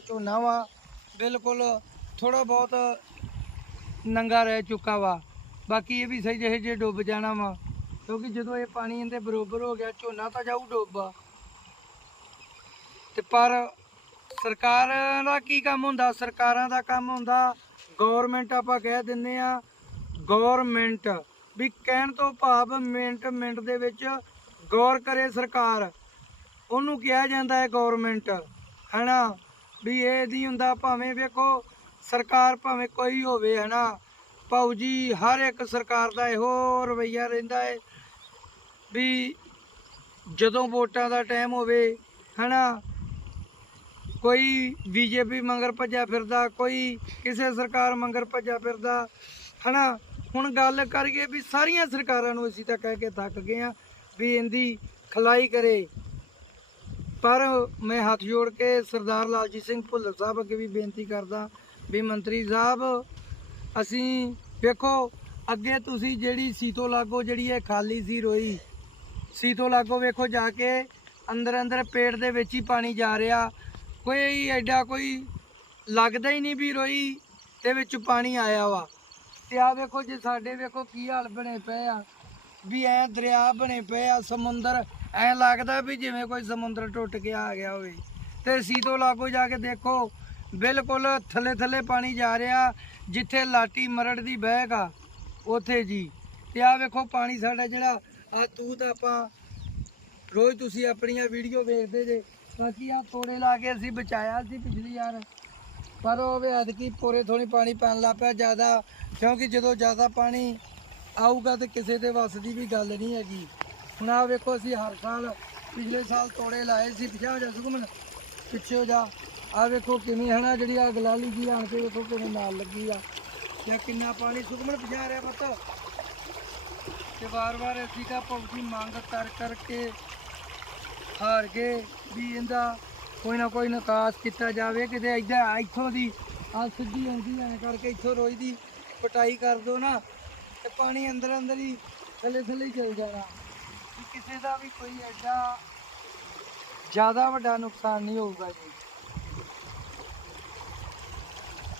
ਝੋਨਾ ਵਾ, ਬਿਲਕੁਲ ਥੋੜਾ ਬਹੁਤ ਨੰਗਾ ਰਹਿ ਚੁੱਕਾ ਵਾ। ਬਾਕੀ ਇਹ ਵੀ ਸਹੀ ਜਿਹੇ ਜੇ ਡੁੱਬ ਜਾਣਾ ਵਾ, ਕਿਉਂਕਿ ਜਦੋਂ ਇਹ ਪਾਣੀ ਇਹਦੇ ਬਰੋਬਰ ਹੋ ਗਿਆ, ਝੋਨਾ ਤਾਂ ਜਾਊ ਡੁੱਬ। ਤੇ ਪਰ ਸਰਕਾਰ ਦਾ ਕੀ ਕੰਮ ਹੁੰਦਾ? ਸਰਕਾਰਾਂ ਦਾ ਕੰਮ ਹੁੰਦਾ ਗਵਰਨਮੈਂਟ ਆਪਾਂ ਕਹਿ ਦਿੰਨੇ ਆ ਗਵਰਨਮੈਂਟ ਵੀ ਕਹਿਣ ਤੋਂ ਭਾਵ ਮਿੰਟ ਮਿੰਟ ਦੇ ਵਿੱਚ ਗੌਰ ਕਰੇ ਸਰਕਾਰ। ਉਹਨੂੰ ਕਿਹਾ ਜਾਂਦਾ ਹੈ ਗਵਰਨਮੈਂਟ ਹੈਨਾ? ਵੀ ਇਹ ਨਹੀਂ ਹੁੰਦਾ ਭਾਵੇਂ ਵੇਖੋ, ਸਰਕਾਰ ਭਾਵੇਂ ਕੋਈ ਹੋਵੇ, ਹੈਨਾ? ਭਾਊ ਜੀ, ਹਰ ਇੱਕ ਸਰਕਾਰ ਦਾ ਇਹੋ ਰਵਈਆ ਰਹਿੰਦਾ ਹੈ ਵੀ ਜਦੋਂ ਵੋਟਾਂ ਦਾ ਟਾਈਮ ਹੋਵੇ, ਹੈਨਾ? ਕੋਈ ਬੀਜੇਪੀ ਮੰਗਰ ਭੱਜਿਆ ਫਿਰਦਾ, ਕੋਈ ਕਿਸੇ ਸਰਕਾਰ ਮੰਗਰ ਭੱਜਿਆ ਫਿਰਦਾ, ਹਨਾ? ਹੁਣ ਗੱਲ ਕਰੀਏ ਵੀ ਸਾਰੀਆਂ ਸਰਕਾਰਾਂ ਨੂੰ ਅਸੀਂ ਤਾਂ ਕਹਿ ਕੇ ਥੱਕ ਗਏ ਆ ਵੀ ਇਹਦੀ ਖਲਾਈ ਕਰੇ। ਪਰ ਮੈਂ ਹੱਥ ਜੋੜ ਕੇ ਸਰਦਾਰ ਲਾਲਜੀਤ ਸਿੰਘ ਭੁੱਲਰ ਸਾਹਿਬ ਅੱਗੇ ਵੀ ਬੇਨਤੀ ਕਰਦਾ ਵੀ ਮੰਤਰੀ ਸਾਹਿਬ, ਅਸੀਂ ਵੇਖੋ, ਅੱਗੇ ਤੁਸੀਂ ਜਿਹੜੀ ਸੀਤੋ ਲਾਗੋ ਜਿਹੜੀ ਇਹ ਖਾਲੀ ਸੀ ਰੋਈ, ਸੀਤੋ ਲਾਗੋ ਵੇਖੋ ਜਾ ਕੇ ਅੰਦਰ ਅੰਦਰ ਪੇਟ ਦੇ ਵਿੱਚ ਹੀ ਪਾਣੀ ਜਾ ਰਿਹਾ, ਕੋਈ ਐਡਾ ਕੋਈ ਲੱਗਦਾ ਹੀ ਨਹੀਂ ਵੀ ਰੋਈ ਦੇ ਵਿੱਚ ਪਾਣੀ ਆਇਆ ਵਾ। ਤੇ ਆ ਵੇਖੋ ਜੇ ਸਾਡੇ ਵੇਖੋ ਕੀ ਹਾਲ ਬਣੇ ਪਏ ਆ, ਵੀ ਐ ਦਰਿਆ ਬਣੇ ਪਏ ਆ, ਸਮੁੰਦਰ ਐ ਲੱਗਦਾ ਵੀ ਜਿਵੇਂ ਕੋਈ ਸਮੁੰਦਰ ਟੁੱਟ ਕੇ ਆ ਗਿਆ ਹੋਵੇ। ਤੇ ਸੀਤੋ ਲਾਗੋ ਜਾ ਕੇ ਦੇਖੋ, ਬਿਲਕੁਲ ਥੱਲੇ ਥੱਲੇ ਪਾਣੀ ਜਾ ਰਿਹਾ, ਜਿੱਥੇ ਲਾਟੀ ਮਰੜ ਦੀ ਬਹਿਗ ਆ, ਉੱਥੇ ਜੀ। ਤੇ ਆ ਵੇਖੋ ਪਾਣੀ ਸਾਡਾ ਜਿਹੜਾ ਆ ਤੂੰ ਤਾਂ ਆਪਾਂ ਰੋਜ਼ ਤੁਸੀਂ ਆਪਣੀਆਂ ਵੀਡੀਓ ਵੇਖਦੇ ਜੇ। ਬਾਕੀ ਆ ਤੋੜੇ ਲਾ ਕੇ ਅਸੀਂ ਬਚਾਇਆ ਸੀ ਪਿਛਲੀ ਵਾਰ। ਪਰ ਉਹ ਵੀ ਐਤਕੀ ਪੂਰੇ ਥੋੜੀ ਪਾਣੀ ਪੈਣ ਲੱਗ ਪਿਆ ਜ਼ਿਆਦਾ, ਕਿਉਂਕਿ ਜਦੋਂ ਜ਼ਿਆਦਾ ਪਾਣੀ ਆਊਗਾ ਤੇ ਕਿਸੇ ਦੇ ਵੱਸ ਦੀ ਵੀ ਗੱਲ ਨਹੀਂ ਹੈਗੀ। ਹੁਣ ਆ ਵੇਖੋ ਅਸੀਂ ਹਰ ਸਾਲ, ਪਿਛਲੇ ਸਾਲ ਤੋੜੇ ਲਾਏ ਸੀ ਪਿਛਾ ਹੋ ਜਾ ਪਿੱਛੇ ਹੋ ਜਾ ਆ ਵੇਖੋ ਕਿਵੇਂ ਹਨਾ ਜਿਹੜੀ ਆ ਗਲਾਲੀ ਜੀ ਆਣ ਕੇ ਵੇਖੋ ਕਿਵੇਂ ਨਾਲ ਲੱਗੀ ਆ। ਤੇ ਕਿੰਨਾ ਪਾਣੀ ਸੁਖਮਨ ਪਿਛਾ ਰਿਹਾ ਪੁੱਤ। ਤੇ ਵਾਰ-ਵਾਰ ਅਸੀਂ ਕਾ ਭੌਤੀ ਮੰਗ ਕਰ ਕਰਕੇ ਹਾਰ ਕੇ ਵੀ ਇਹਦਾ ਕੋਈ ਨਾ ਕੋਈ ਨਿਕਾਸ ਕੀਤਾ ਜਾਵੇ, ਕਿਤੇ ਇੱਧਰ ਇੱਥੋਂ ਦੀ ਆ ਸਿੱਧੀ ਆਉਂਦੀ ਐ ਕਰਕੇ ਇੱਥੋਂ ਰੋਜ਼ ਦੀ ਪਟਾਈ ਕਰ ਦੋ ਨਾ, ਤੇ ਪਾਣੀ ਅੰਦਰ ਅੰਦਰ ਹੀ ਥੱਲੇ ਥੱਲੇ ਹੀ ਚਲ ਜਾਣਾ। ਵੀ ਕਿਸੇ ਦਾ ਵੀ ਕੋਈ ਐਡਾ ਜ਼ਿਆਦਾ ਵੱਡਾ ਨੁਕਸਾਨ ਨਹੀਂ ਹੋਊਗਾ ਜੀ।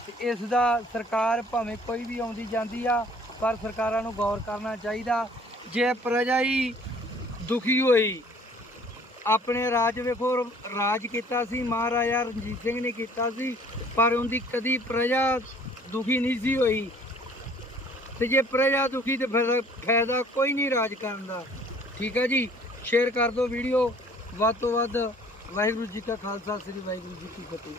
ਤੇ ਇਸ ਦਾ ਸਰਕਾਰ ਭਾਵੇਂ ਕੋਈ ਵੀ ਆਉਂਦੀ ਜਾਂਦੀ ਆ, ਪਰ ਸਰਕਾਰਾਂ ਨੂੰ ਗੌਰ ਕਰਨਾ ਚਾਹੀਦਾ। ਜੇ ਪ੍ਰਜਾ ਹੀ ਦੁਖੀ ਹੋਈ, ਆਪਣੇ ਰਾਜ ਵੇਖੋ, ਰਾਜ ਕੀਤਾ ਸੀ, ਮਹਾਰਾਜਾ ਰਣਜੀਤ ਸਿੰਘ ਨੇ ਕੀਤਾ ਸੀ, ਪਰ ਉਹਦੀ ਕਦੀ ਪ੍ਰਜਾ ਦੁਖੀ ਨਹੀਂ ਸੀ ਹੋਈ। ਤੇ ਜੇ ਪ੍ਰਜਾ ਦੁਖੀ ਤੇ ਫਿਰ ਫਾਇਦਾ ਕੋਈ ਨਹੀਂ ਰਾਜ ਕਰਨ ਦਾ। ਠੀਕ ਹੈ ਜੀ। ਸ਼ੇਅਰ ਕਰ ਦਿਓ ਵੀਡੀਓ ਵੱਧ ਤੋਂ ਵੱਧ ਵਾਹਿਗੁਰੂ ਜੀ ਕਾ ਖਾਲਸਾ, ਸ੍ਰੀ ਵਾਹਿਗੁਰੂ ਜੀ ਕੀ ਫਤਿਹ।